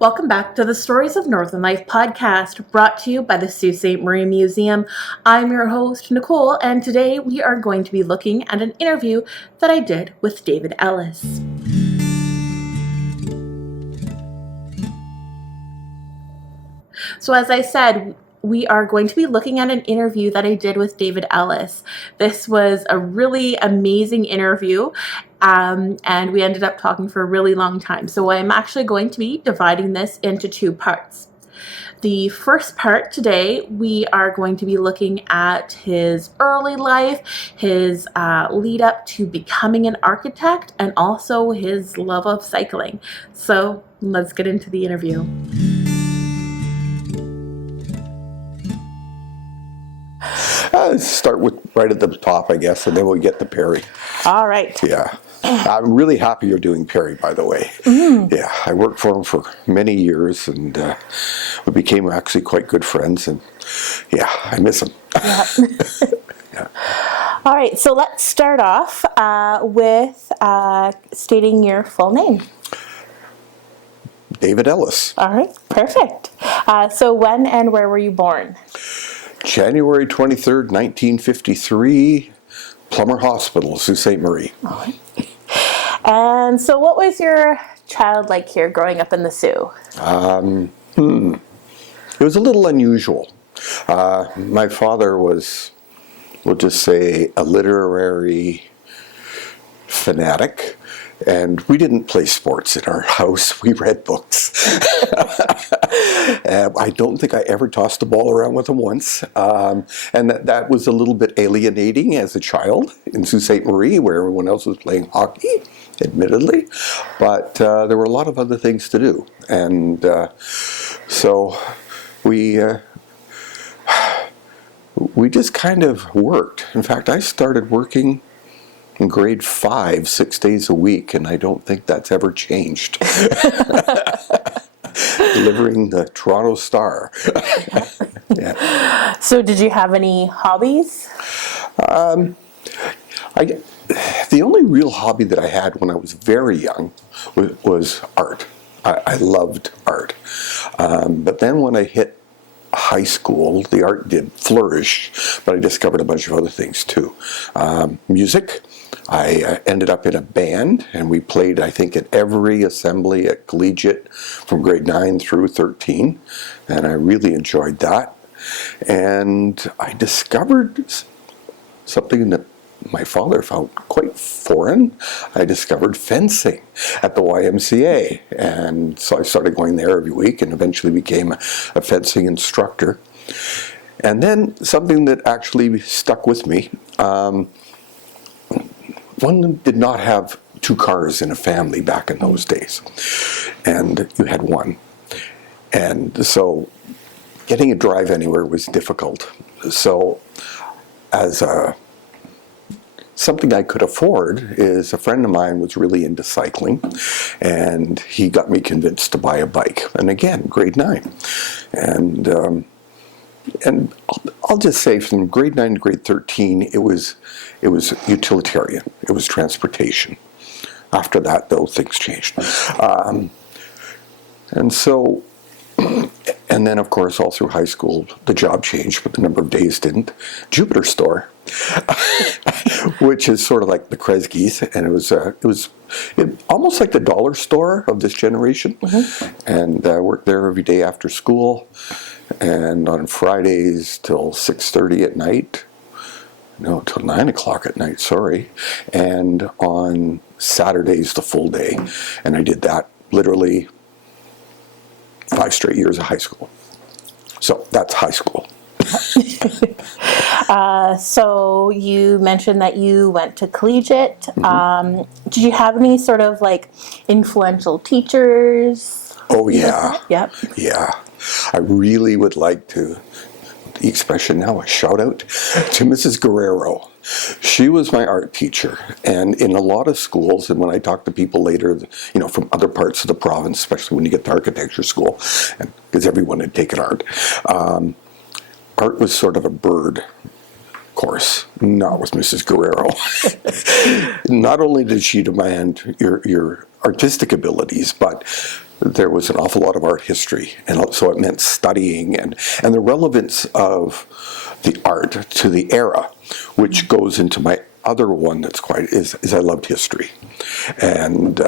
Welcome back to the Stories of Northern Life podcast, brought to you by the Sault Ste. Marie Museum. I'm your host, Nicole, and today we are going to be looking at an interview that I did with David Ellis. So as I said, we are going to be looking at an interview that I did with David Ellis. This was a really amazing interview, and we ended up talking for a really long time. So I'm actually going to be dividing this into two parts. The first part today, we are going to be looking at his early life, his lead up to becoming an architect, and also his love of cycling. So let's get into the interview. Start with right at the top, I guess, and then we'll get to Perry. All right. Yeah. I'm really happy you're doing Perry, by the way. Mm. Yeah, I worked for him for many years, and we became actually quite good friends, and yeah, I miss him. Yeah. Yeah. All right, so let's start off with stating your full name. David Ellis. All right, perfect. So when and where were you born? January 23rd, 1953, Plummer Hospital, Sault Ste. Marie. All right. And so what was your child like here growing up in the Sioux? It was a little unusual. My father was, we'll just say, a literary fanatic. And we didn't play sports in our house. We read books. I don't think I ever tossed a ball around with him once. And that was a little bit alienating as a child in Sault Ste. Marie, where everyone else was playing hockey, admittedly. But there were a lot of other things to do. And so we just kind of worked. In fact, I started working in grade 5, 6 days a week, and I don't think that's ever changed. Delivering the Toronto Star. Yeah. So did you have any hobbies? The only real hobby that I had when I was very young was art. I loved art. But then when I hit high school, the art did flourish, but I discovered a bunch of other things too. Music. I ended up in a band, and we played, I think, at every assembly at collegiate from grade 9 through 13, and I really enjoyed that. And I discovered something that my father found quite foreign. I discovered fencing at the YMCA, and so I started going there every week and eventually became a fencing instructor. And then something that actually stuck with me, one did not have 2 cars in a family back in those days, and you had one. And so getting a drive anywhere was difficult. So as something I could afford is a friend of mine was really into cycling, and he got me convinced to buy a bike. And again, grade 9. And I'll just say from grade 9 to grade 13, it was utilitarian. It was transportation. After that, though, things changed. And then, of course, all through high school, the job changed, but the number of days didn't. Jupiter Store, which is sort of like the Kresge's, and it was almost like the dollar store of this generation. Mm-hmm. And I worked there every day after school, and on Fridays till 6:30 at night. No, till 9 o'clock at night, sorry. And on Saturdays, the full day. And I did that literally 5 straight years of high school. So that's high school. So you mentioned that you went to collegiate. Mm-hmm. Did you have any sort of like influential teachers? Oh, yeah. Yep. Yeah. I really would like to, the expression now, a shout out to Mrs. Guerrero. She was my art teacher, and in a lot of schools, and when I talk to people later, from other parts of the province, especially when you get to architecture school, because everyone had taken art, art was sort of a bird course, not with Mrs. Guerrero. Not only did she demand your artistic abilities, but there was an awful lot of art history, and so it meant studying and the relevance of the art to the era, which goes into my other one that's quite is I loved history, and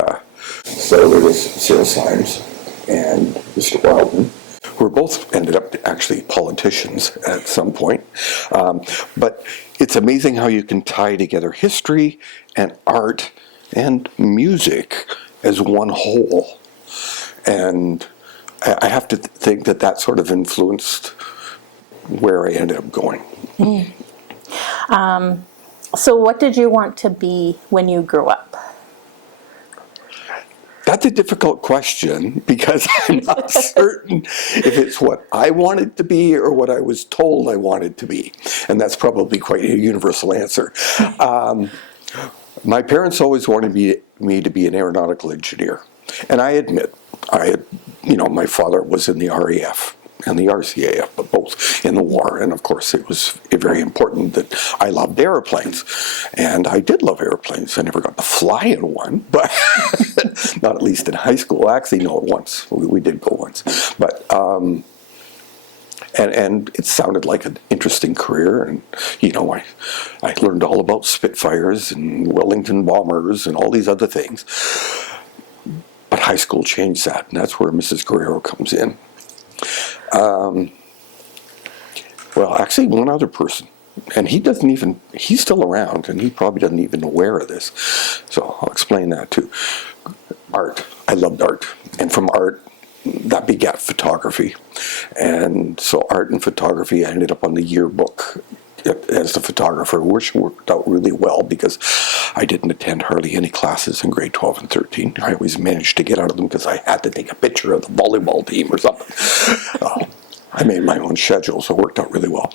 so there was Cyril Symes and Mr. Wildman, who were both ended up actually politicians at some point, but it's amazing how you can tie together history and art and music as one whole. And I have to think that that sort of influenced where I ended up going. So what did you want to be when you grew up? That's a difficult question because I'm not certain if it's what I wanted to be or what I was told I wanted to be. And that's probably quite a universal answer. My parents always wanted me to be an aeronautical engineer. And I admit, my father was in the RAF and the RCAF, but both in the war. And of course, it was very important that I loved airplanes. And I did love airplanes. I never got to fly in one, but not at least in high school. Actually, no, once. We did go once. But, and it sounded like an interesting career. And, I learned all about Spitfires and Wellington bombers and all these other things. But high school changed that, and that's where Mrs. Guerrero comes in. Well, actually, one other person, and he's still around, and he probably doesn't even aware of this, so I'll explain that too. Art. I loved art, and from art, that begat photography. And so art and photography, I ended up on the yearbook as the photographer, which worked out really well because I didn't attend hardly any classes in grade 12 and 13. I always managed to get out of them because I had to take a picture of the volleyball team or something. I made my own schedule, so it worked out really well.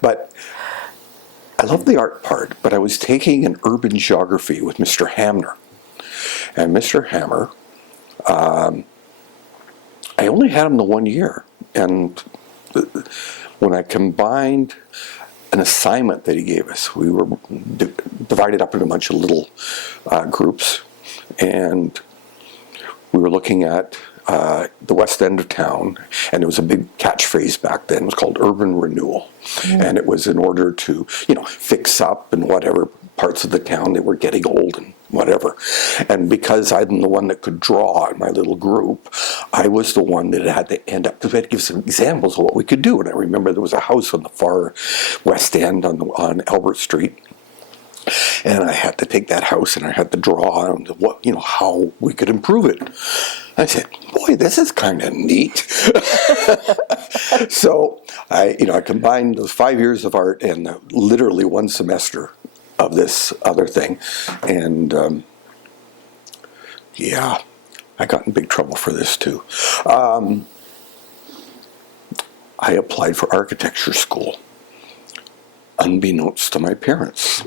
But I love the art part, but I was taking an urban geography with Mr. Hamner. And Mr. Hammer, I only had him the 1 year. And when I combined an assignment that he gave us, we were divided up in a bunch of little groups, and we were looking at the west end of town, and there was a big catchphrase back then. It was called urban renewal, and it was in order to, fix up and whatever parts of the town that were getting old and whatever. And because I'm the one that could draw in my little group, I was the one that had to end up, because we had to give some examples of what we could do. And I remember there was a house on the far west end on Albert Street. And I had to take that house and I had to draw on what, how we could improve it. I said, boy, this is kind of neat. So I combined those 5 years of art and literally one semester of this other thing. And I got in big trouble for this too. I applied for architecture school, unbeknownst to my parents.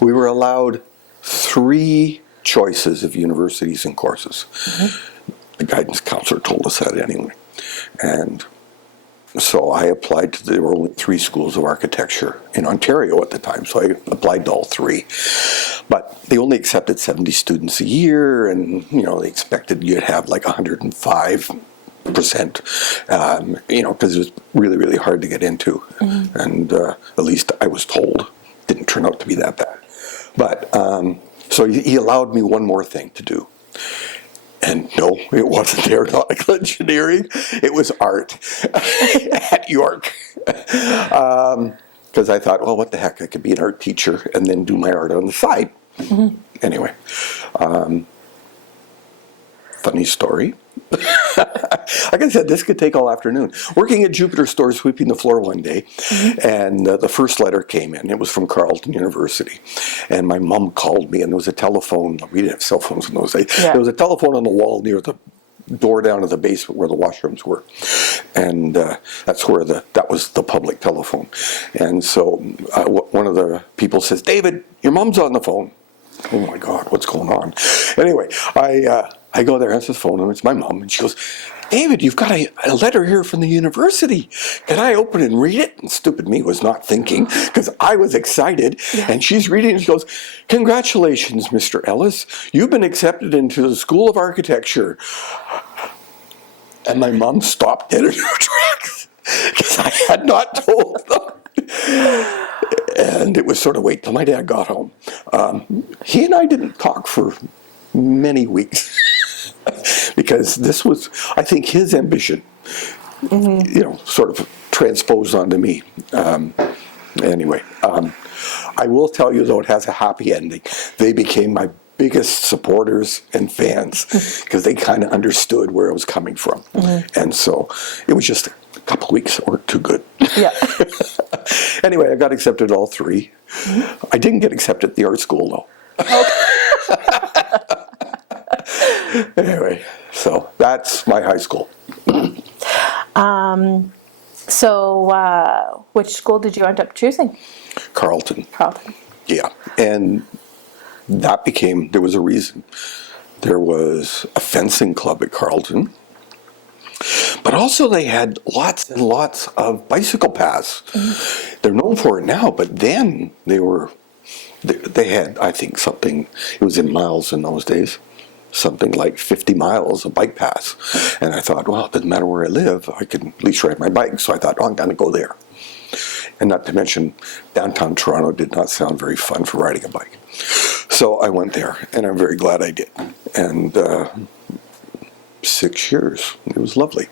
We were allowed 3 choices of universities and courses. Mm-hmm. The guidance counselor told us that anyway. And so I applied to, there were only 3 schools of architecture in Ontario at the time, so I applied to all 3. But they only accepted 70 students a year, and, they expected you'd have like 105%, because it was really, really hard to get into. Mm-hmm. And at least I was told. Didn't turn out to be that bad. But, so he allowed me one more thing to do. And no, it wasn't aeronautical engineering. It was art at York. Because I thought, well, what the heck? I could be an art teacher and then do my art on the side. Mm-hmm. Anyway, funny story. Like I said, this could take all afternoon. Working at Jupiter Store, sweeping the floor one day, mm-hmm. and the first letter came in. It was from Carleton University. And my mom called me, and there was a telephone. We didn't have cell phones in those days. Yeah. There was a telephone on the wall near the door down to the basement where the washrooms were. And that's where that was the public telephone. And so one of the people says, David, your mom's on the phone. Oh my God, what's going on? Anyway, I go there, answer the phone, and it's my mom, and she goes, David, you've got a letter here from the university. Can I open and read it? And stupid me was not thinking because I was excited. Yeah. And she's reading and she goes, "Congratulations, Mr. Ellis. You've been accepted into the School of Architecture." And my mom stopped dead in her tracks because I had not told them. And it was sort of wait till my dad got home. He and I didn't talk for many weeks. Because this was, I think, his ambition, sort of transposed onto me. Anyway, I will tell you, though, it has a happy ending. They became my biggest supporters and fans because they kind of understood where I was coming from. And so it was just a couple of weeks that weren't too good. Yeah. Anyway, I got accepted all three. I didn't get accepted at the art school, though. Anyway, so that's my high school. So, which school did you end up choosing? Carleton. Carleton. Yeah. And that became, there was a reason. There was a fencing club at Carleton. But also they had lots and lots of bicycle paths. They're known for it now, but then they had, I think, something, it was in miles in those days. Something like 50 miles of bike paths. And I thought, well, it doesn't matter where I live, I can at least ride my bike. So I thought, oh, I'm going to go there. And not to mention, downtown Toronto did not sound very fun for riding a bike. So I went there, and I'm very glad I did. And 6 years, it was lovely.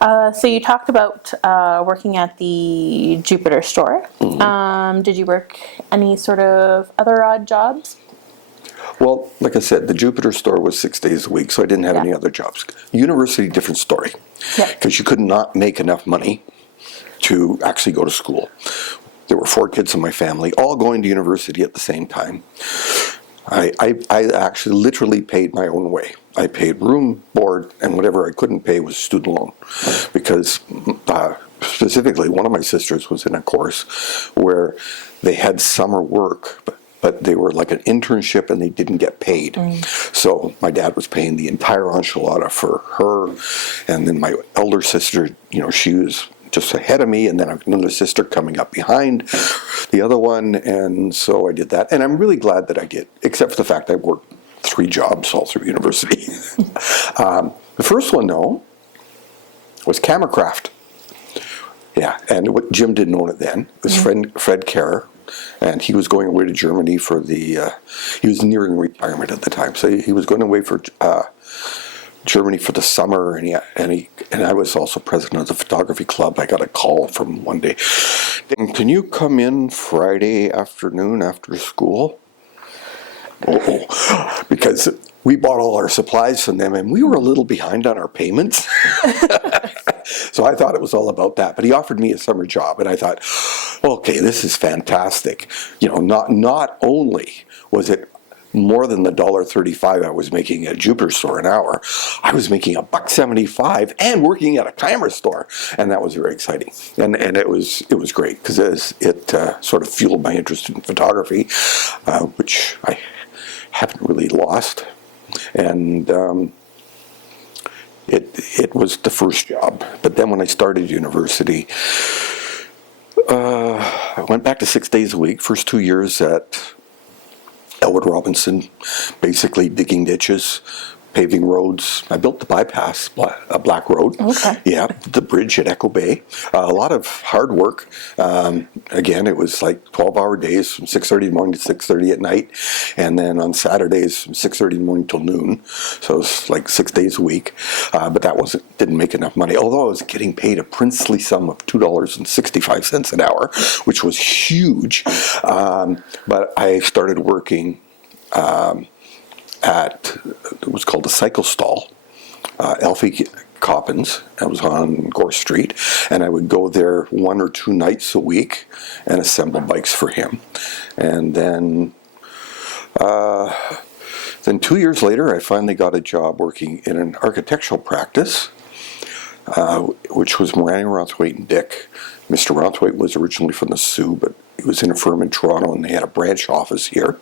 So you talked about working at the Jupiter store. Did you work any sort of other odd jobs? Well, like I said, the Jupiter store was 6 days a week, so I didn't have any other jobs. University, different story. Because you could not make enough money to actually go to school. There were 4 kids in my family, all going to university at the same time. I actually literally paid my own way. I paid room, board, and whatever I couldn't pay was student loan. Because specifically, one of my sisters was in a course where they had summer work, but they were like an internship and they didn't get paid. So my dad was paying the entire enchilada for her. And then my elder sister, she was just ahead of me, and then another sister coming up behind the other one, and so I did that, and I'm really glad that I did, except for the fact I worked 3 jobs all through university. The first one, though, was Cammercraft. Yeah, and Jim didn't own it then. It was Fred Kerr, and he was going away to Germany for he was nearing retirement at the time, so he was going away for Germany for the summer, and I was also president of the photography club. I got a call from one day, "Can you come in Friday afternoon after school?" Because we bought all our supplies from them, and we were a little behind on our payments. So I thought it was all about that. But he offered me a summer job, and I thought, okay, this is fantastic. Not only was it more than the $1.35 I was making at Jupiter store an hour, I was making $1.75 and working at a camera store, and that was very exciting. And it was great because it sort of fueled my interest in photography, which I haven't really lost. And it was the first job. But then when I started university, I went back to 6 days a week. First 2 years at Elwood Robinson, basically digging ditches, paving roads. I built the bypass, a black road. Okay. Yeah, the bridge at Echo Bay. A lot of hard work. Again, it was like 12-hour days from 6:30 in the morning to 6:30 at night. And then on Saturdays from 6:30 in the morning till noon. So it was like 6 days a week. But that didn't make enough money. Although I was getting paid a princely sum of $2.65 an hour, which was huge. But I started working at, it was called the Cycle Stall, Alfie Coppins. I was on Gore Street, and I would go there 1 or 2 nights a week and assemble bikes for him. And then 2 years later, I finally got a job working in an architectural practice, which was Moran, Ronthwaite and Dick. Mr. Ronthwaite was originally from the Sioux, but he was in a firm in Toronto, and they had a branch office here.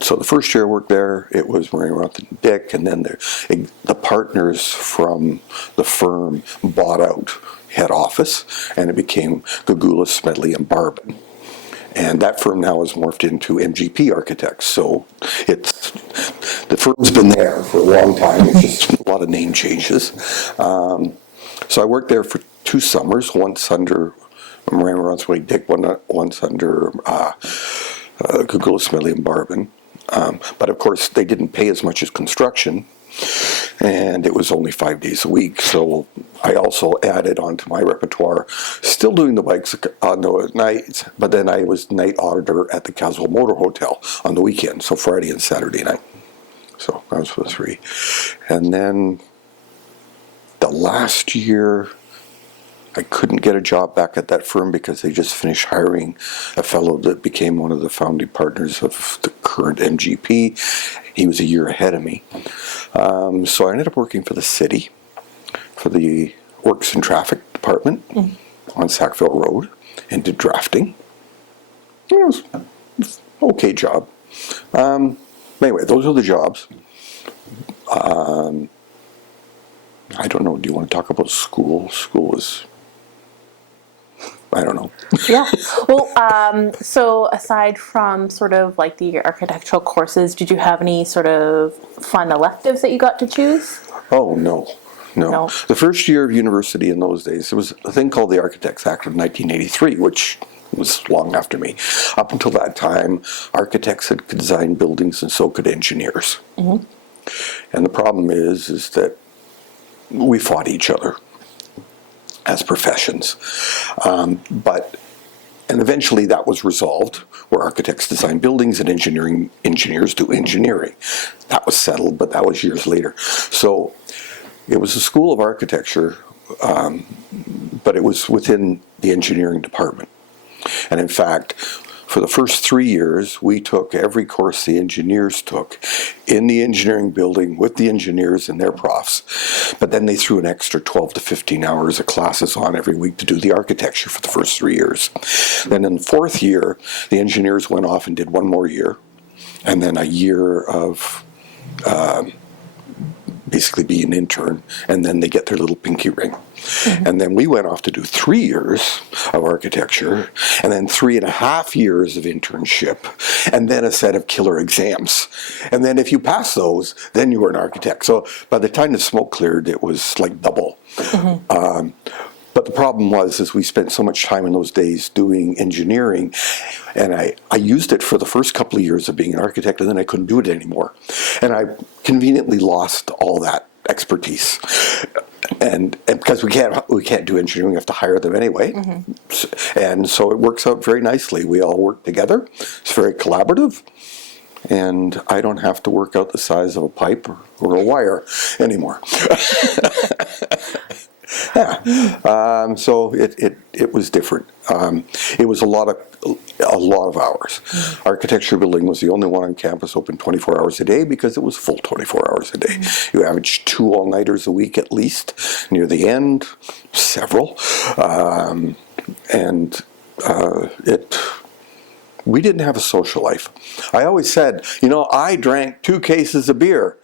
So the first year I worked there, it was Morassut and Dick, and then the partners from the firm bought out head office, and it became Gagula, Smedley, and Barbin. And that firm now has morphed into MGP Architects. So the firm's been there for a long time. It's just a lot of name changes. So I worked there for 2 summers, once under Morassut Dick, once under Gagula, Smedley, and Barbin. But of course, they didn't pay as much as construction, and it was only 5 days a week. So I also added onto my repertoire, still doing the bikes on the nights, but then I was night auditor at the Caswell Motor Hotel on the weekend, so Friday and Saturday night. So that was for 3. And then the last year, I couldn't get a job back at that firm because they just finished hiring a fellow that became one of the founding partners of the current MGP. He was a year ahead of me. So I ended up working for the city, for the Works and Traffic Department on Sackville Road, and did drafting. It was an okay job. Anyway, those are the jobs. I don't know, do you want to talk about school? School was... I don't know. Yeah. Well, so aside from sort of like the architectural courses, did you have any sort of fun electives that you got to choose? Oh, no. The first year of university in those days, there was a thing called the Architects Act of 1983, which was long after me. Up until that time, architects had designed buildings, and so could engineers. Mm-hmm. And the problem is that we fought each other as professions. And eventually that was resolved, where architects design buildings and engineers do engineering. That was settled, but that was years later. So it was a school of architecture, but it was within the engineering department. And in fact, for the first 3 years, we took every course the engineers took in the engineering building with the engineers and their profs. But then they threw an extra 12 to 15 hours of classes on every week to do the architecture for the first 3 years. Then in the 4th year, the engineers went off and did 1 more year, and then a year of basically be an intern, and then they get their little pinky ring. Mm-hmm. And then we went off to do 3 years of architecture, and then 3.5 years of internship, and then a set of killer exams. And then if you pass those, then you were an architect. So by the time the smoke cleared, it was like double. Mm-hmm. But the problem was we spent so much time in those days doing engineering, and I used it for the first couple of years of being an architect, and then I couldn't do it anymore. And I conveniently lost all that expertise. And because we can't do engineering, we have to hire them anyway. Mm-hmm. And so it works out very nicely. We all work together. It's very collaborative. And I don't have to work out the size of a pipe or a wire anymore. Yeah. So it was different. It was a lot of hours. Mm-hmm. Architecture building was the only one on campus open 24 hours a day because it was full 24 hours a day. Mm-hmm. You averaged 2 all-nighters a week at least. Near the end, several. We didn't have a social life. I always said, I drank 2 cases of beer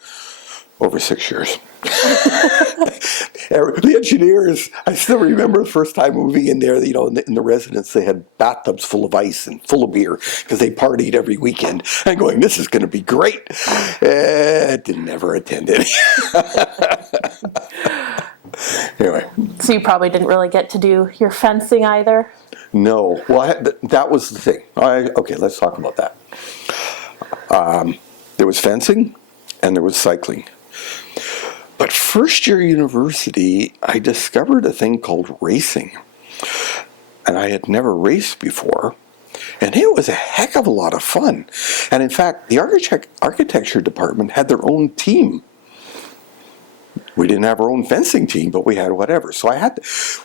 over 6 years. The engineers, I still remember the first time moving in there, in the residence, they had bathtubs full of ice and full of beer because they partied every weekend. And going, this is going to be great. Never attended. Anyway. So you probably didn't really get to do your fencing either? No. Well, that was the thing. Okay, let's talk about that. There was fencing and there was cycling. But first year university, I discovered a thing called racing. And I had never raced before. And it was a heck of a lot of fun. And in fact, the architecture department had their own team. We didn't have our own fencing team, but we had whatever. So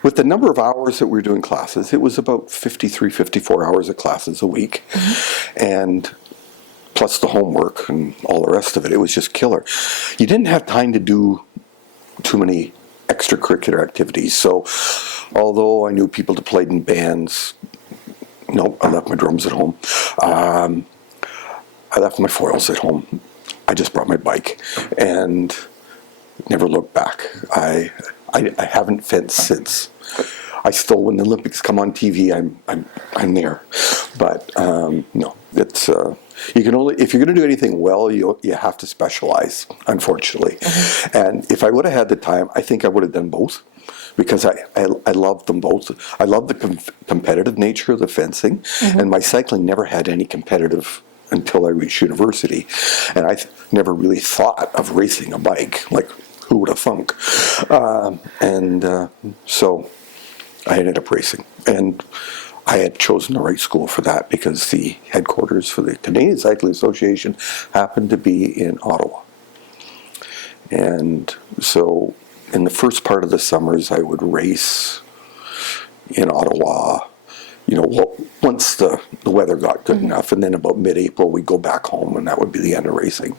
with the number of hours that we were doing classes, it was about 53, 54 hours of classes a week. Mm-hmm. And plus the homework and all the rest of it. It was just killer. You didn't have time to do too many extracurricular activities. So although I knew people that played in bands, I left my drums at home. I left my foils at home. I just brought my bike and never looked back. I haven't fenced since. I still, when the Olympics come on TV, I'm there. But no, it's you can only, if you're going to do anything well, you have to specialize, unfortunately. And if I would have had the time, I think I would have done both, because I love them both. I love the competitive nature of the fencing, and my cycling never had any competitive until I reached university, and I never really thought of racing a bike. Like, who would have thunk? So I ended up racing, and I had chosen the right school for that because the headquarters for the Canadian Cycling Association happened to be in Ottawa. And so in the first part of the summers, I would race in Ottawa, once the weather got good enough, and then about mid-April we'd go back home, and that would be the end of racing.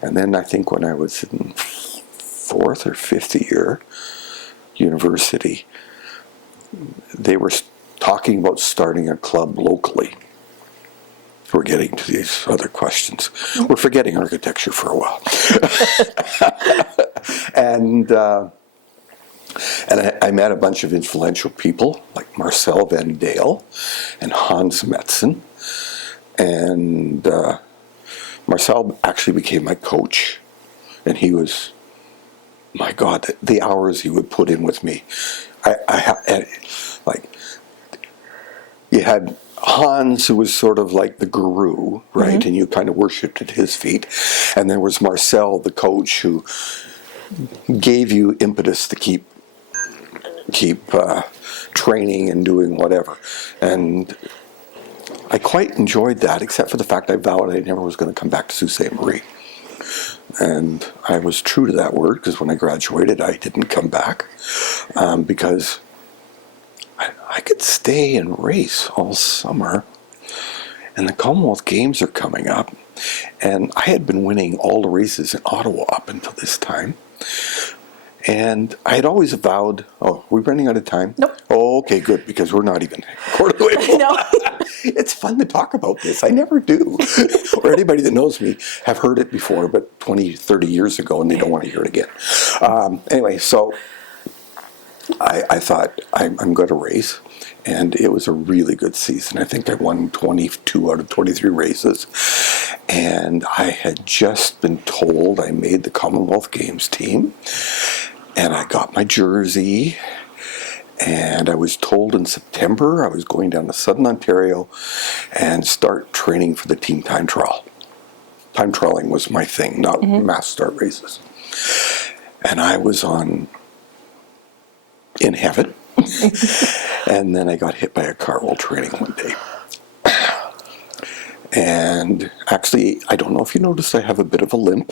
And then I think when I was in fourth or fifth year university, they were talking about starting a club locally. We're getting to these other questions. We're forgetting architecture for a while. And I met a bunch of influential people like Marcel Van Dale and Hans Metzen. And Marcel actually became my coach. And he was, my God, the hours he would put in with me. You had Hans, who was sort of like the guru, right? And you kind of worshipped at his feet. And there was Marcel, the coach, who gave you impetus to keep training and doing whatever. And I quite enjoyed that, except for the fact I vowed I never was going to come back to Sault Ste. Marie. And I was true to that word, because when I graduated, I didn't come back, because I could stay and race all summer, and the Commonwealth Games are coming up, and I had been winning all the races in Ottawa up until this time, and I had always vowed, oh, we're running out of time? Nope. Oh, okay, good, because we're not even a quarter of the way. No. It's fun to talk about this. I never do. Or anybody that knows me have heard it before, but 20, 30 years ago, and they don't want to hear it again. Anyway, so I thought, I'm going to race, and it was a really good season. I think I won 22 out of 23 races, and I had just been told I made the Commonwealth Games team, and I got my jersey, and I was told in September I was going down to Southern Ontario and start training for the team time trial. Time trialing was my thing, not mass start races. And I was in heaven. And then I got hit by a car while training one day. And actually, I don't know if you noticed, I have a bit of a limp.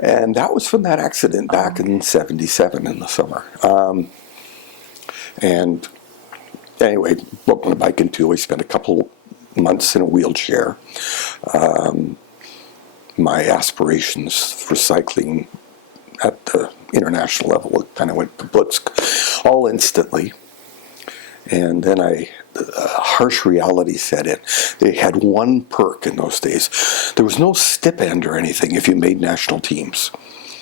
And that was from that accident back in '77 in the summer. And anyway, broke my bike in two. I spent a couple months in a wheelchair. My aspirations for cycling at the international level kind of went kaputsk all instantly. And then harsh reality set in. They had one perk in those days. There was no stipend or anything if you made national teams.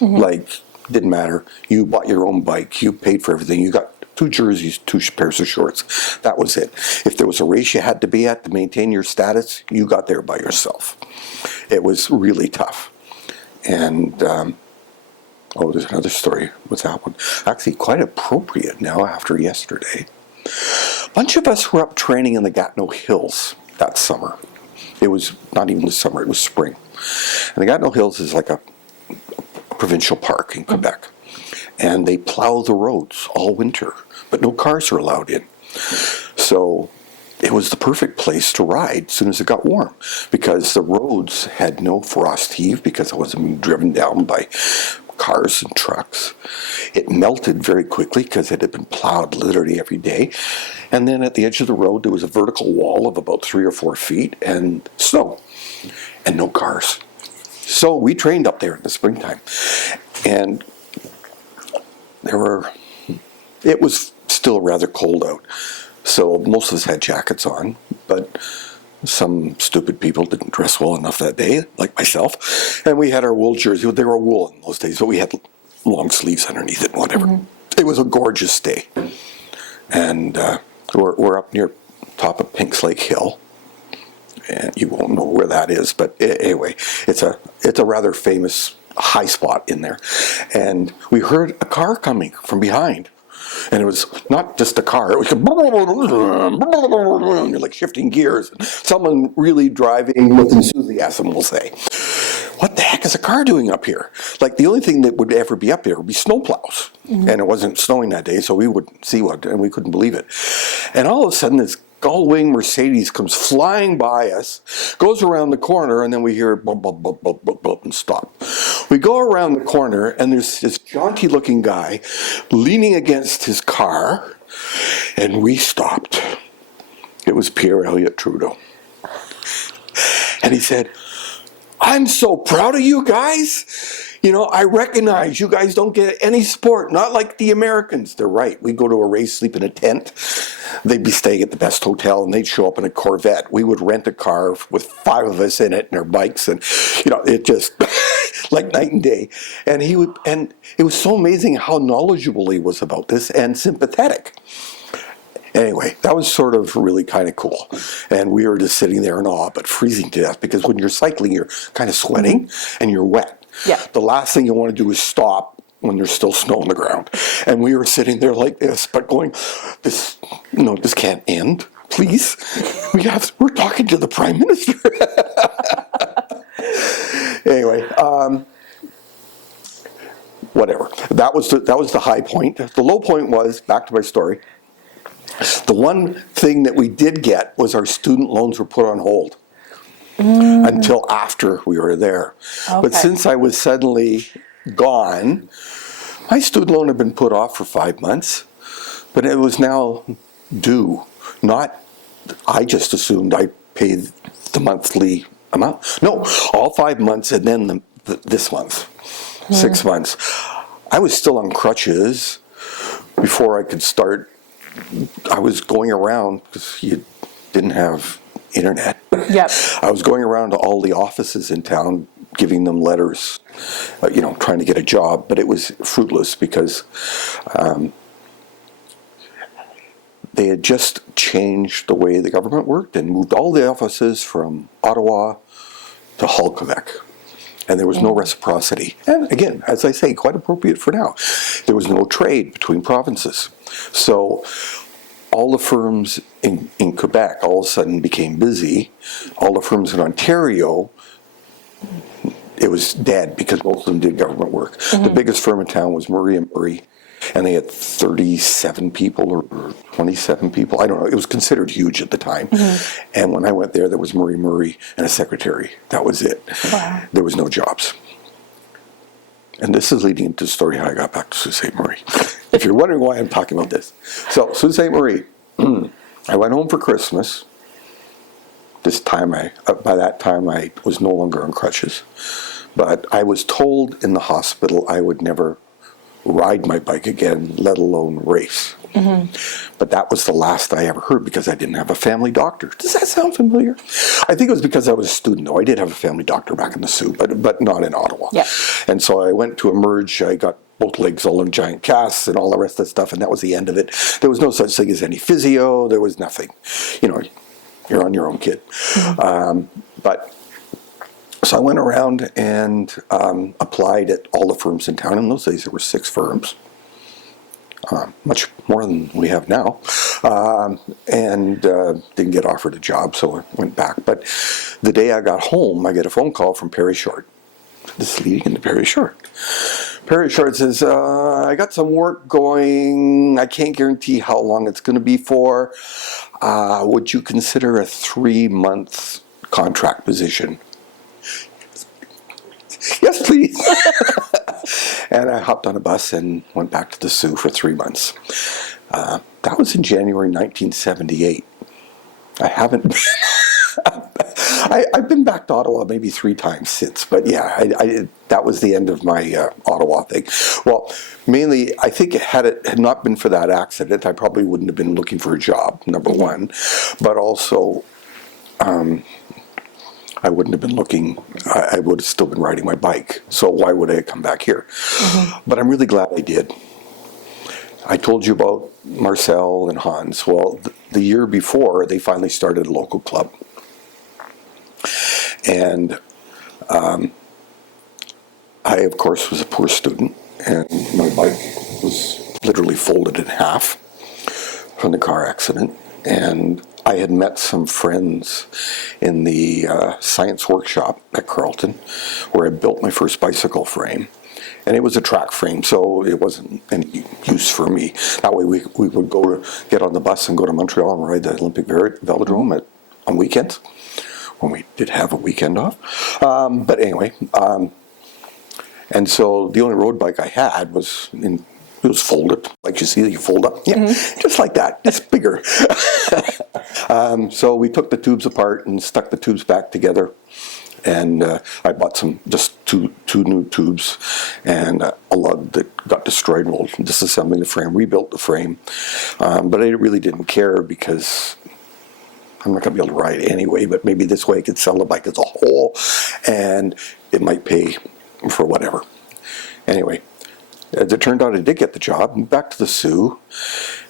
Like, didn't matter. You bought your own bike. You paid for everything. You got 2 jerseys, 2 pairs of shorts. That was it. If there was a race you had to be at to maintain your status, you got there by yourself. It was really tough. And, there's another story with that one. Actually, quite appropriate now after yesterday. A bunch of us were up training in the Gatineau Hills that summer. It was not even the summer, it was spring. And the Gatineau Hills is like a provincial park in Quebec. And they plow the roads all winter, but no cars are allowed in. So it was the perfect place to ride as soon as it got warm, because the roads had no frost heave because it wasn't being driven down by cars and trucks. It melted very quickly because it had been plowed literally every day. And then at the edge of the road, there was a vertical wall of about 3 or 4 feet and snow and no cars. So we trained up there in the springtime. And it was still rather cold out. So most of us had jackets on, but some stupid people didn't dress well enough that day, like myself, and we had our wool jerseys. They were wool in those days, but we had long sleeves underneath it, whatever. Mm-hmm. It was a gorgeous day, and we're up near top of Pinks Lake Hill, and you won't know where that is, but anyway, it's a rather famous high spot in there, and we heard a car coming from behind. And it was not just a car, it was you're like shifting gears. Someone really driving with enthusiasm will say, what the heck is a car doing up here? Like the only thing that would ever be up there would be snowplows. Mm-hmm. And it wasn't snowing that day, so we wouldn't see one, and we couldn't believe it. And all of a sudden this gull-wing Mercedes comes flying by us, goes around the corner, and then we hear bump, bump, bump, bump, bump, bump, and stop. We go around the corner, and there's this jaunty-looking guy leaning against his car, and we stopped. It was Pierre Elliott Trudeau. And he said, I'm so proud of you guys. You know, I recognize you guys don't get any support, not like the Americans. They're right. We go to a race, sleep in a tent. They'd be staying at the best hotel, and they'd show up in a Corvette. We would rent a car with 5 of us in it and our bikes, and you know, it just like night and day. And and it was so amazing how knowledgeable he was about this and sympathetic. Anyway, that was sort of really kind of cool. And we were just sitting there in awe, but freezing to death, because when you're cycling, you're kind of sweating and you're wet. Yeah. The last thing you want to do is stop when there's still snow on the ground. And we were sitting there like this, but going, this can't end, please. We're talking to the Prime Minister. Anyway, whatever. That was the high point. The low point was, back to my story, the one thing that we did get was our student loans were put on hold until after we were there. Okay. But since I was suddenly gone, my student loan had been put off for 5 months, but it was now due. I just assumed I paid the monthly amount. No, all 5 months, and then this month, 6 months. I was still on crutches before I could start. I was going around, because you didn't have internet. Yep. I was going around to all the offices in town, giving them letters, trying to get a job, but it was fruitless because they had just changed the way the government worked and moved all the offices from Ottawa to Hull, Quebec. And there was no reciprocity. And again, as I say, quite appropriate for now. There was no trade between provinces. So all the firms in Quebec all of a sudden became busy. All the firms in Ontario, it was dead because most of them did government work. Mm-hmm. The biggest firm in town was Murray & Murray, and they had 37 people or 27 people. I don't know. It was considered huge at the time. Mm-hmm. And when I went there was Murray & Murray and a secretary. That was it. Wow. There was no jobs. And this is leading into the story how I got back to Sault Ste. Marie. If you're wondering why I'm talking about this. So, Sault Ste. Marie, I went home for Christmas. By that time, I was no longer on crutches. But I was told in the hospital I would never ride my bike again, let alone race. Mm-hmm. But that was the last I ever heard, because I didn't have a family doctor. Does that sound familiar? I think it was because I was a student, though. I did have a family doctor back in the Sault, but not in Ottawa. Yeah. And so I went to Emerge. I got both legs all in giant casts and all the rest of that stuff, and that was the end of it. There was no such thing as any physio. There was nothing. You're on your own, kid. Mm-hmm. So I went around and applied at all the firms in town. In those days, there were 6 firms. Much more than we have now, and didn't get offered a job, so I went back. But the day I got home, I get a phone call from Perry Short. This is leading into Perry Short. Perry Short says, I got some work going. I can't guarantee how long it's going to be for. Would you consider a 3-month contract position? Yes, please. And I hopped on a bus and went back to the Sault for 3 months. That was in January 1978. I haven't. I've been back to Ottawa maybe 3 times since, but yeah, that was the end of my Ottawa thing. Well, mainly, I think had it not been for that accident, I probably wouldn't have been looking for a job, number one. But also, I wouldn't have been looking, I would have still been riding my bike. So why would I come back here? But I'm really glad I did. I told you about Marcel and Hans. Well, the year before, they finally started a local club. And I, of course, was a poor student, and my bike was literally folded in half from the car accident. And I had met some friends in the science workshop at Carleton, where I built my first bicycle frame. And it was a track frame, so it wasn't any use for me. That way we would go to get on the bus and go to Montreal and ride the Olympic Velodrome on weekends, when we did have a weekend off. But anyway, and so the only road bike I had was it was folded, like you see, you fold up, just like that, just bigger. So we took the tubes apart and stuck the tubes back together. And I bought just two new tubes, and a lug that got destroyed while disassembling the frame, rebuilt the frame. But I really didn't care, because I'm not going to be able to ride anyway, but maybe this way I could sell the bike as a whole, and it might pay for whatever. Anyway, as it turned out, I did get the job, moved back to the Sioux,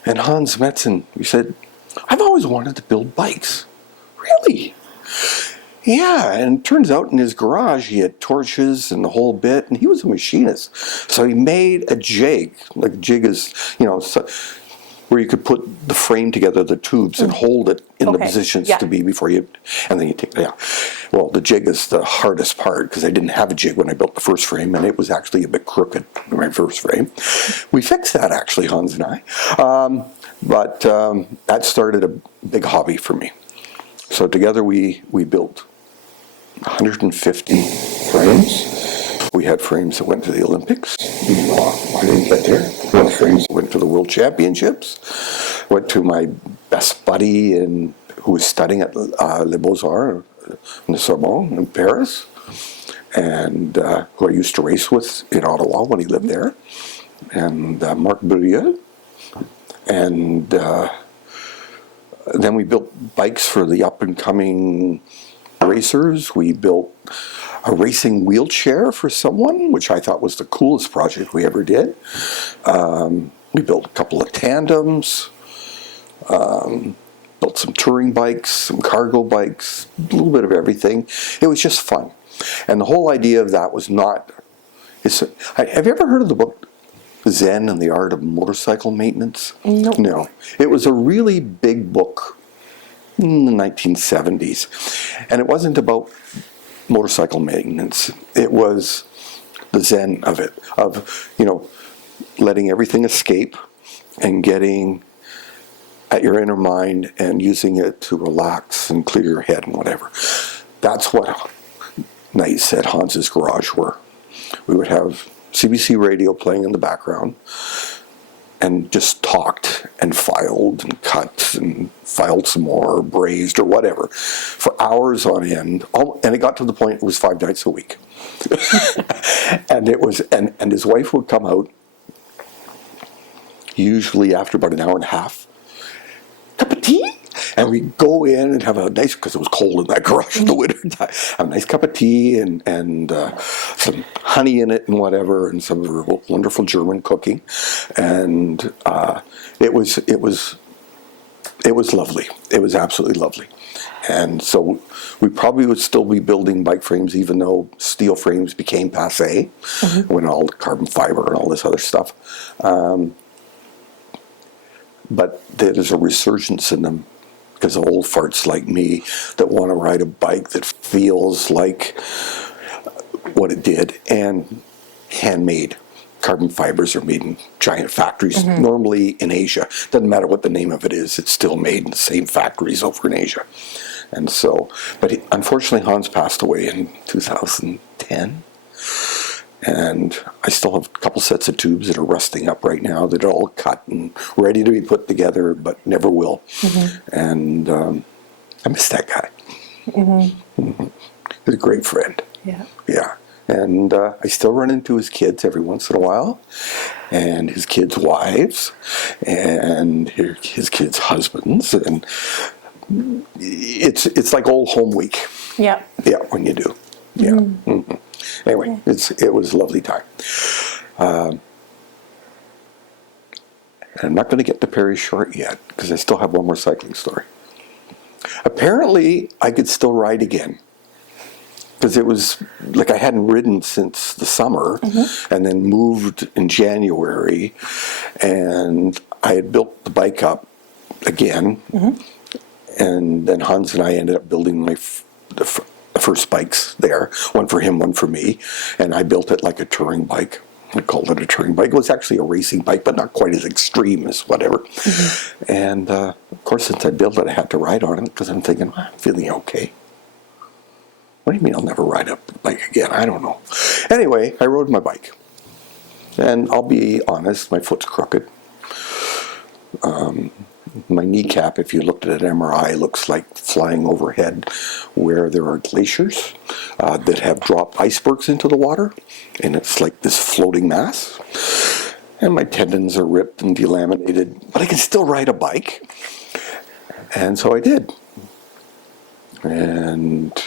and Hans Metzen, he said, "I've always wanted to build bikes." Really? Yeah, and it turns out in his garage he had torches and the whole bit, and he was a machinist. So he made a jig. Like a jig is, where you could put the frame together, the tubes, and hold it in the positions to be before you, and then you take, Well, the jig is the hardest part, because I didn't have a jig when I built the first frame, and it was actually a bit crooked, my first frame. We fixed that, actually, Hans and I. But that started a big hobby for me. So together we built 150 frames. We had frames that went to the Olympics. I didn't get there. We had frames that went to the World Championships. Went to my best buddy who was studying at Les Beaux-Arts in the Sorbonne in Paris, and who I used to race with in Ottawa when he lived there, and Marc Bourrieux. And then we built bikes for the up-and-coming racers. We built a racing wheelchair for someone, which I thought was the coolest project we ever did. We built a couple of tandems, built some touring bikes, some cargo bikes, a little bit of everything. It was just fun. And the whole idea of that was not... Have you ever heard of the book Zen and the Art of Motorcycle Maintenance? Nope. No. It was a really big book in the 1970s. And it wasn't about motorcycle maintenance. It was the Zen of it, of, letting everything escape and getting at your inner mind and using it to relax and clear your head and whatever. That's what nights at Hans's garage were. We would have CBC radio playing in the background and just talked and filed and cut and filed some more, or brazed or whatever, for hours on end. And it got to the point it was 5 nights a week. And it was, and his wife would come out, usually after about an hour and a half. Cup of tea? And we'd go in and have a nice, because it was cold in that garage in the winter time, have a nice cup of tea and some honey in it and whatever, and some of her wonderful German cooking. And it was lovely. It was absolutely lovely. And so we probably would still be building bike frames, even though steel frames became passé, when all the carbon fiber and all this other stuff. But there's a resurgence in them, because of old farts like me that want to ride a bike that feels like what it did, and handmade. Carbon fibers are made in giant factories, normally in Asia. Doesn't matter what the name of it is, it's still made in the same factories over in Asia. And so, but unfortunately Hans passed away in 2010. And I still have a couple sets of tubes that are rusting up right now that are all cut and ready to be put together, but never will. And I miss that guy. He's a great friend. Yeah. And I still run into his kids every once in a while, and his kids' wives, and his kids' husbands. And it's like old home week. Yeah. Yeah, when you do. Yeah. Mm-hmm. Anyway, it was a lovely time. And I'm not going to get to Perry Short yet because I still have one more cycling story. Apparently, I could still ride again. Because it was like I hadn't ridden since the summer, and then moved in January, and I had built the bike up again, and then Hans and I ended up building the first bikes there, one for him, one for me, and I built it like a touring bike. I called it a touring bike. It was actually a racing bike, but not quite as extreme as whatever. And of course, since I built it, I had to ride on it because I'm thinking, well, I'm feeling okay. What do you mean I'll never ride a bike again? I don't know. Anyway, I rode my bike. And I'll be honest, my foot's crooked. My kneecap, if you looked at an MRI, looks like flying overhead where there are glaciers that have dropped icebergs into the water. And it's like this floating mass. And my tendons are ripped and delaminated. But I can still ride a bike. And so I did. And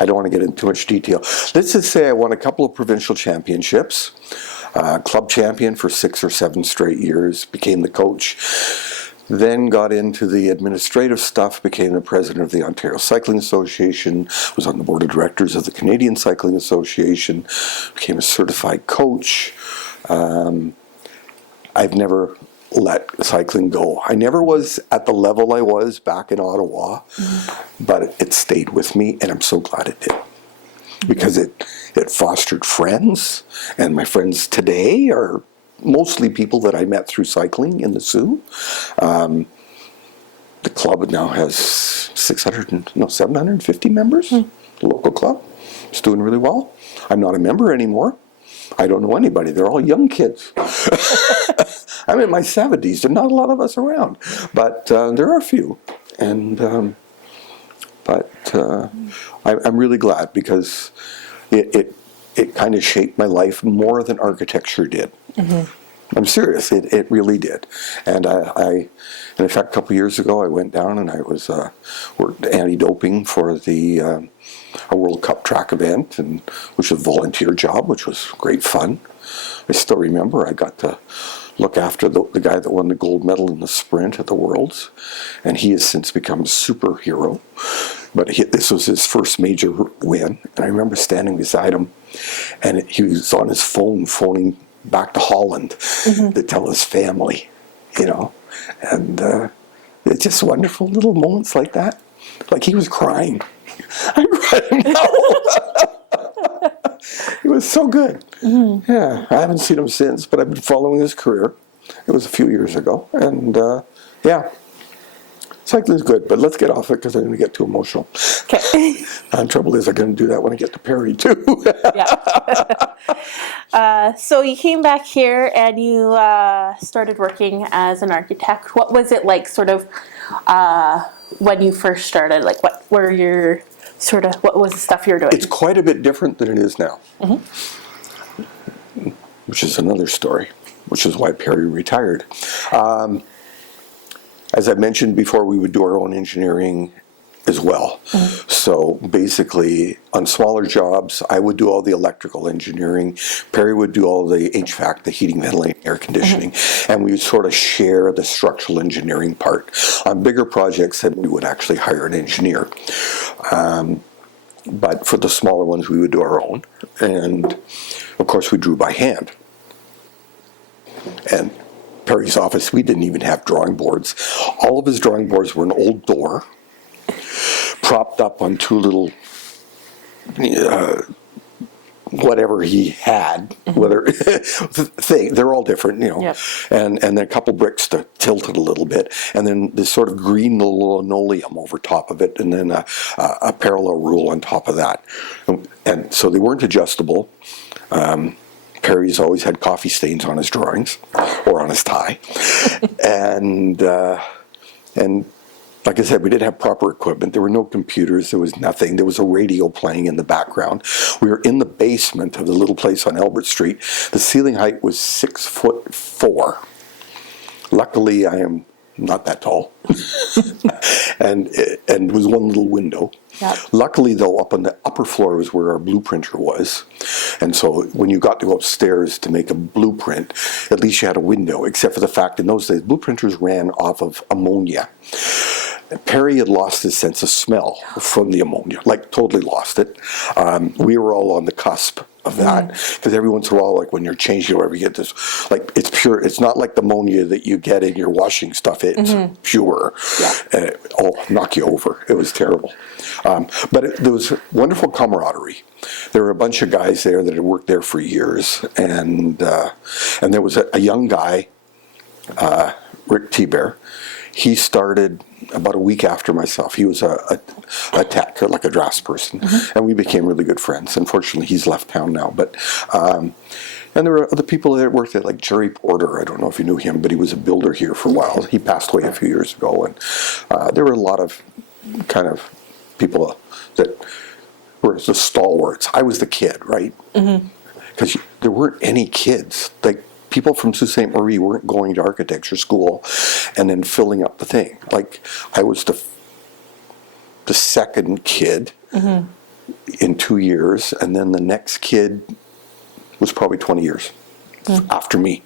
I don't want to get into too much detail. Let's just say I won a couple of provincial championships, club champion for 6 or 7 straight years, became the coach, then got into the administrative stuff, became the president of the Ontario Cycling Association, was on the board of directors of the Canadian Cycling Association, became a certified coach. I've never let cycling go. I never was at the level I was back in Ottawa, but it stayed with me, and I'm so glad it did. Because it fostered friends, and my friends today are mostly people that I met through cycling in the Sault. The club now has 750 members, the local club. It's doing really well. I'm not a member anymore. I don't know anybody. They're all young kids. I'm in my 70s. There's not a lot of us around, but there are a few. And I'm really glad because it kind of shaped my life more than architecture did. I'm serious. It really did. And and in fact, a couple of years ago, I went down and I was worked anti-doping for a World Cup track event, and which was a volunteer job, which was great fun. I still remember I got to look after the guy that won the gold medal in the sprint at the Worlds, and he has since become a superhero. But this was his first major win, and I remember standing beside him, and he was on his phone phoning back to Holland to tell his family, and it's just wonderful little moments like that. Like he was crying. I cried him out. It was so good. Yeah, I haven't seen him since, but I've been following his career. It was a few years ago, and yeah, cycling's good. But let's get off it because I'm going to get too emotional. Okay. And trouble is, I'm going to do that when I get to Perry too. Yeah. So you came back here and you started working as an architect. What was it like, sort of, when you first started? Like, what were your what was the stuff you were doing? It's quite a bit different than it is now, which is another story, which is why Perry retired. As I mentioned before, we would do our own engineering as well. So basically, on smaller jobs, I would do all the electrical engineering. Perry would do all the HVAC, the heating, ventilating, air conditioning, and we would sort of share the structural engineering part. On bigger projects, then we would actually hire an engineer. But for the smaller ones, we would do our own. And of course, we drew by hand. And Perry's office, we didn't even have drawing boards. All of his drawing boards were an old door, propped up on 2 little whatever he had, whether they're all different, Yep. and then a couple bricks to tilt it a little bit, and then this sort of green linoleum over top of it, and then a parallel rule on top of that, and so they weren't adjustable. Perry's always had coffee stains on his drawings or on his tie, and like I said, we didn't have proper equipment. There were no computers. There was nothing. There was a radio playing in the background. We were in the basement of the little place on Albert Street. The ceiling height was 6'4", Luckily, I am not that tall, and was one little window. Yep. Luckily, though, up on the upper floor was where our blueprinter was, and so when you got to go upstairs to make a blueprint, at least you had a window. Except for the fact in those days, blueprinters ran off of ammonia. Perry had lost his sense of smell from the ammonia, like totally lost it. We were all on the cusp of that, because every once in a while, like when you're changing or whatever, you get this, like it's pure. It's not like the ammonia that you get in your washing stuff. It's pure. Yeah. Knock you over. It was terrible. But there was wonderful camaraderie. There were a bunch of guys there that had worked there for years, and there was a young guy, Rick T-Bear. He started about a week after myself. He was a tech, like a drafts person, and we became really good friends. Unfortunately, he's left town now. But and there were other people that worked there, like Jerry Porter. I don't know if you knew him, but he was a builder here for a while. He passed away a few years ago, and there were a lot of kind of people that were the stalwarts. I was the kid, right? Because there weren't any kids. Like, people from Sault Ste. Marie weren't going to architecture school and then filling up the thing. Like, I was the second kid in 2 years, and then the next kid was probably 20 years after me.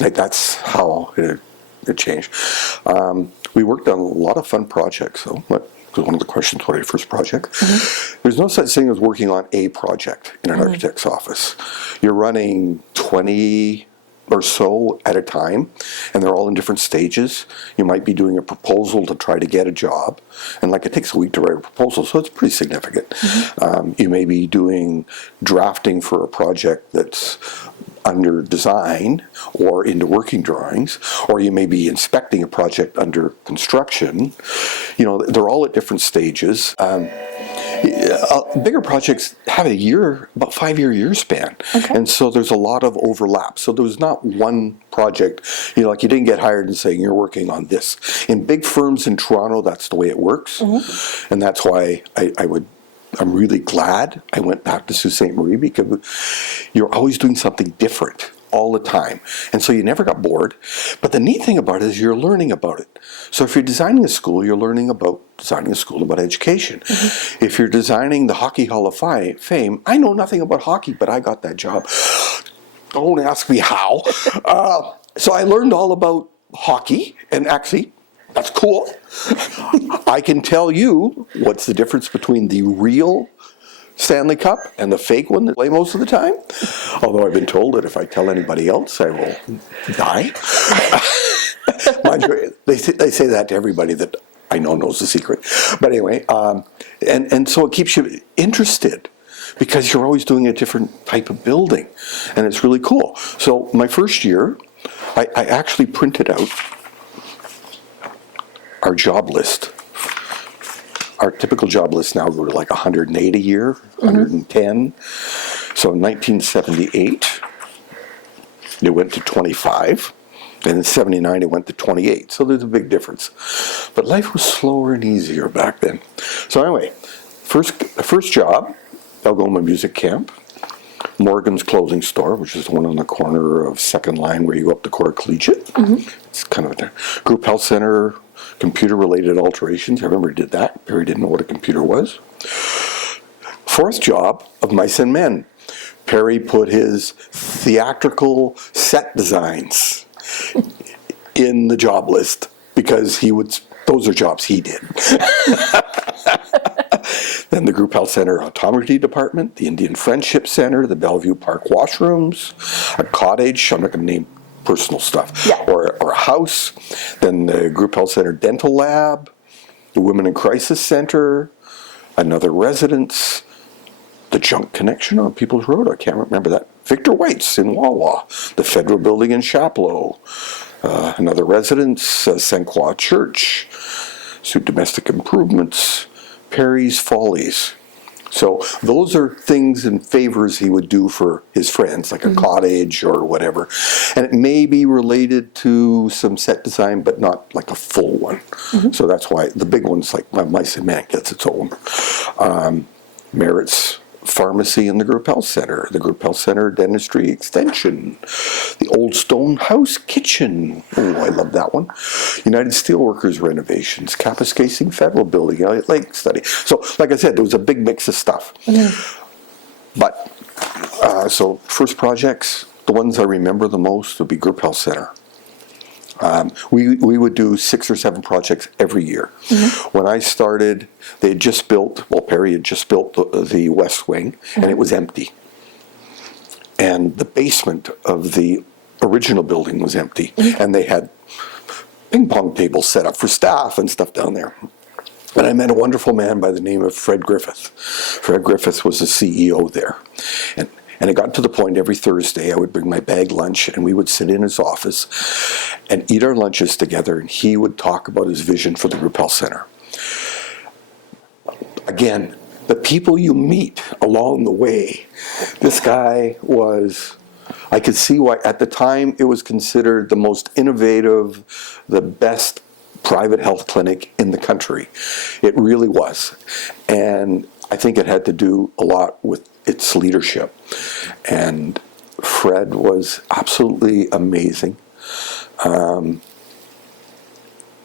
Like, that's how it changed. We worked on a lot of fun projects, though. Because one of the questions, what are your first project? There's no such thing as working on a project in an architect's office. You're running 20 or so at a time, and they're all in different stages. You might be doing a proposal to try to get a job, and like it takes a week to write a proposal, so it's pretty significant. You may be doing drafting for a project that's under design or into working drawings, or you may be inspecting a project under construction. You know, they're all at different stages. Bigger projects have about 5 year span. And so there's a lot of overlap. So there's not one project, like you didn't get hired and saying you're working on this. In big firms in Toronto, that's the way it works. And that's why I'm really glad I went back to Sault Ste. Marie, because you're always doing something different all the time. And so you never got bored. But the neat thing about it is you're learning about it. So if you're designing a school, you're learning about designing a school about education. If you're designing the Hockey Hall of Fame, I know nothing about hockey, but I got that job. Don't ask me how. So I learned all about hockey, and actually, that's cool. I can tell you what's the difference between the real Stanley Cup and the fake one that play most of the time. Although I've been told that if I tell anybody else, I will die. Mind you, they say that to everybody that I know knows the secret. But anyway, and so it keeps you interested, because you're always doing a different type of building, and it's really cool. So my first year, I actually printed out our job list. Our typical job list now go to like 108 a year, 110. So in 1978, it went to 25. And in 79, it went to 28. So there's a big difference. But life was slower and easier back then. So anyway, first job, Algoma Music Camp, Morgan's Clothing Store, which is the one on the corner of Second Line where you go up to Core Collegiate. It's kind of there. Group Health Center, computer-related alterations. I remember did that. Perry didn't know what a computer was. Fourth job of Mice and Men. Perry put his theatrical set designs in the job list, because those are jobs he did. Then the Group Health Center Optometry Department, the Indian Friendship Center, the Bellevue Park washrooms, a cottage, I'm not going to name personal stuff, or a house, then the Group Health Center Dental Lab, the Women in Crisis Center, another residence, the Junk Connection on People's Road, I can't remember that, Victor White's in Wawa, the Federal Building in Chapleau, another residence, St. Croix Church, Sault Domestic Improvements, Perry's Follies. So those are things and favors he would do for his friends, like a cottage or whatever. And it may be related to some set design, but not like a full one. So that's why the big ones, like Mice and Man, gets its own. Merritt's pharmacy in the Group Health Center, the Group Health Center Dentistry Extension, the Old Stone House Kitchen. Oh, I love that one. United Steelworkers renovations, Kapuskasing Federal Building, Elliott Lake study. So, like I said, there was a big mix of stuff. But, so first projects, the ones I remember the most would be Group Health Center. We would do 6 or 7 projects every year. When I started, they had just built, Perry had just built the West Wing, and it was empty. And the basement of the original building was empty, and they had ping pong tables set up for staff and stuff down there. And I met a wonderful man by the name of Fred Griffith. Fred Griffith was the CEO there. And it got to the point every Thursday I would bring my bag lunch and we would sit in his office and eat our lunches together, and he would talk about his vision for the Group Health Center. Again, the people you meet along the way. This guy was, I could see why at the time it was considered the most innovative, the best private health clinic in the country. It really was. And I think it had to do a lot with its leadership. And Fred was absolutely amazing.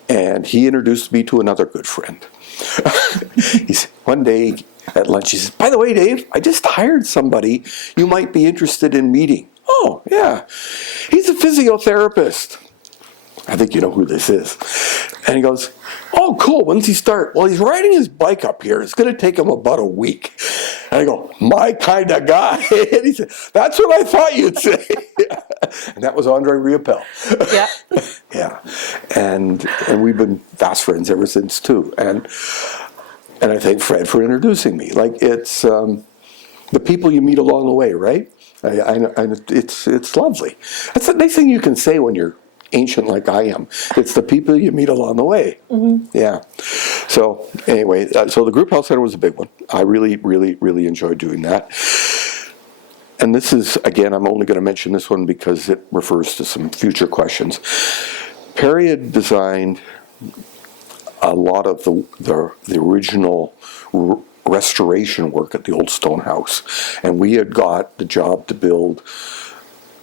And he introduced me to another good friend. One day at lunch, he says, "By the way, Dave, I just hired somebody you might be interested in meeting." "Oh, yeah. He's a physiotherapist." I think you know who this is. And he goes, "Oh, cool. When does he start?" "Well, he's riding his bike up here. It's going to take him about a week." And I go, "My kind of guy." And he said, "That's what I thought you'd say." And that was Andre Riopel. Yeah. Yeah. And we've been fast friends ever since, too. And I thank Fred for introducing me. Like, it's the people you meet along the way, right? It's lovely. That's the nice thing you can say when you're ancient like I am. It's the people you meet along the way. Yeah. So anyway, so the Group Health Center was a big one. I really, really, really enjoyed doing that. And this is, again, I'm only going to mention this one because it refers to some future questions. Perry had designed a lot of the original restoration work at the Old Stone House. And we had got the job to build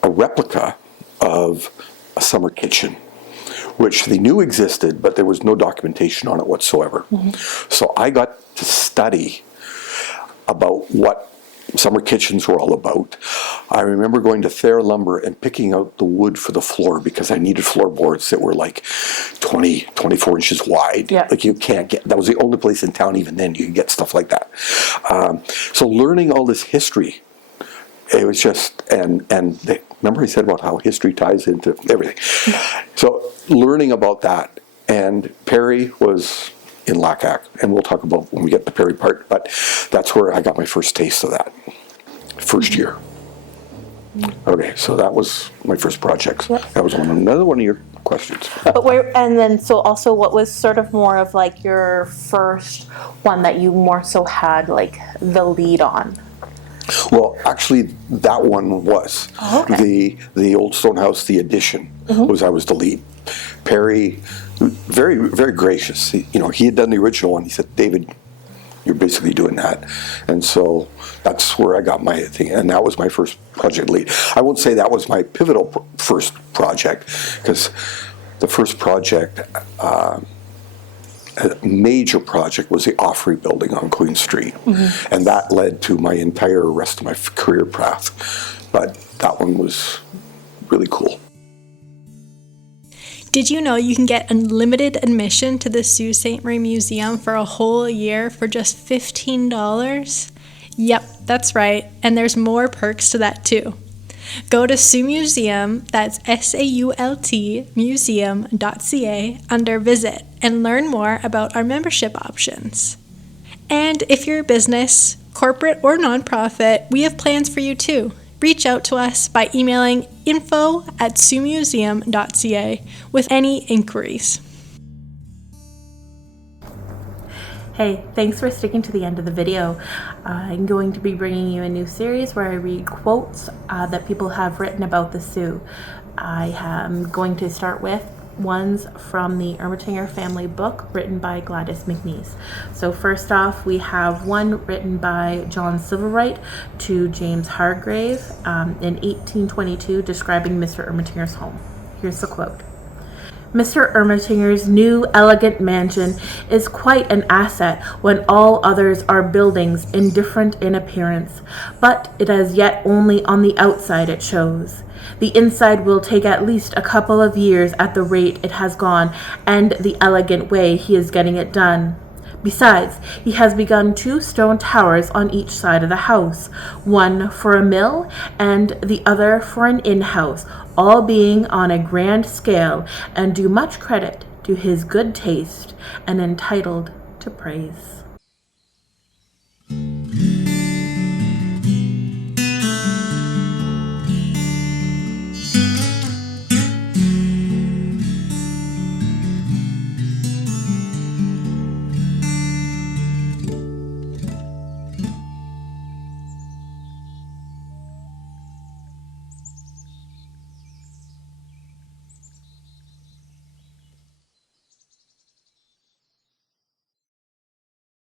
a replica of a summer kitchen, which they knew existed, but there was no documentation on it whatsoever. So I got to study about what summer kitchens were all about. I remember going to Thayer Lumber and picking out the wood for the floor because I needed floorboards that were like 24 inches wide. Yeah. Like you can't get, that was the only place in town even then you could get stuff like that. So learning all this history, it was just, remember I said about how history ties into everything. So learning about that, and Perry was in LACAC, and we'll talk about when we get the Perry part, but that's where I got my first taste of that, first year. Okay, so that was my first project. That was another one of your questions. But and then so also what was sort of more of like your first one that you more so had like the lead on? Well, actually, that one was the Old Stone House, the addition. I was the lead. Perry, very, very gracious. He had done the original one. He said, "David, you're basically doing that," and so that's where I got my thing, and that was my first project lead. I won't say that was my pivotal first project because the first project. A major project was the Offrey building on Queen Street, and that led to my entire rest of my career path. But that one was really cool. Did you know you can get unlimited admission to the Sault Ste. Marie Museum for a whole year for just $15? Yep, that's right, and there's more perks to that too. Go to Sault Museum, that's SAULT museum.ca, under Visit and learn more about our membership options. And if you're a business, corporate or nonprofit, we have plans for you too. Reach out to us by emailing info@saultmuseum.ca with any inquiries. Hey, thanks for sticking to the end of the video. I'm going to be bringing you a new series where I read quotes that people have written about the Sault. I am going to start with ones from the Ermatinger family book written by Gladys McNeese. So first off, we have one written by John Silverwright to James Hargrave in 1822 describing Mr. Ermatinger's home. Here's the quote. Mr. Ermatinger's new elegant mansion is quite an asset when all others are buildings indifferent in appearance, but it as yet only on the outside it shows. The inside will take at least a couple of years at the rate it has gone and the elegant way he is getting it done. Besides, he has begun 2 stone towers on each side of the house, one for a mill and the other for an inn-house, all being on a grand scale and do much credit to his good taste and entitled to praise.